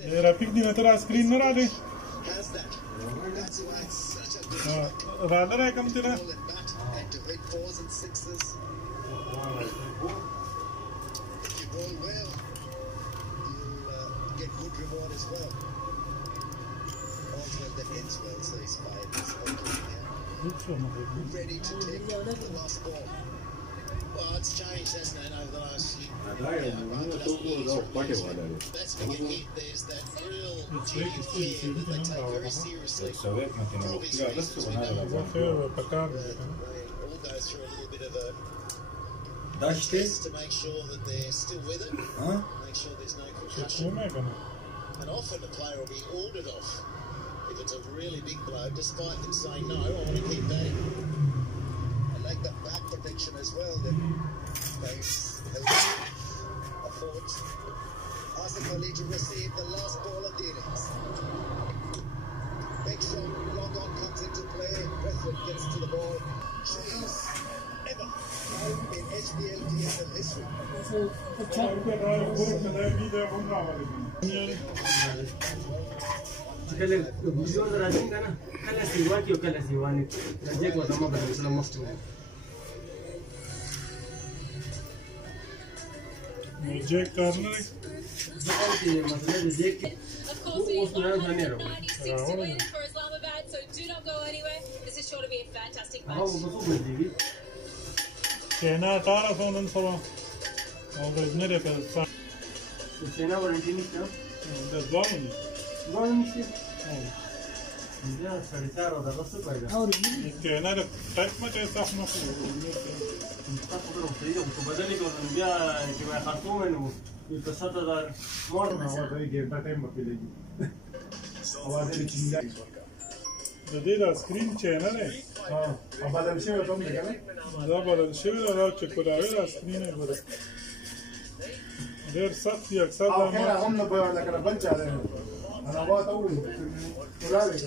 رفیق دی تر اسکرین نه راځي راځه راکم تیرا ready to take the last ball. Well, it's changed, hasn't it, over the last year? That's when you hit, there's that real duty of care that they take very seriously. For obvious reasons, we know all go through a little bit of a test to make sure that they're still with it, make sure there's no concussion. And often a player will be ordered off if it's a really big blow, despite them saying, no, I want to keep batting. I like that back protection as well, that they've held a fort. Asking Ali to receive the last ball of the innings. Big shot, long on comes into play, Westwood gets to the ball. Chase ever in HBL DSL history. कल video राजन का ना कल सिवा क्यों कल सिवा ने रजे को दमा बदल सला मस्त है मुझे करना है मतलब रजे के वो सुना जाने रहो हाँ वो तो बोल दी चेना 1800 रन सवा और मेरे पे चेना वारंटी नहीं था ده ضامن ضامن ya solitario da rosso poi che è una type ma c'è sta ma sta proprio freddo un po' badali con via che va a Khartoum e il passato da morna guarda che da tempo che lei आवाज में चिंगा ده ده سکرین چینل ہے हाँ अब बदल से तो देखा ना دا بدل شوی دا چې کولاوی دا سکرین ہے ګوره ډېر سخت دی اکثر او خیر هم نه به لکه بل چا ده انا وا ته وړي کولاوی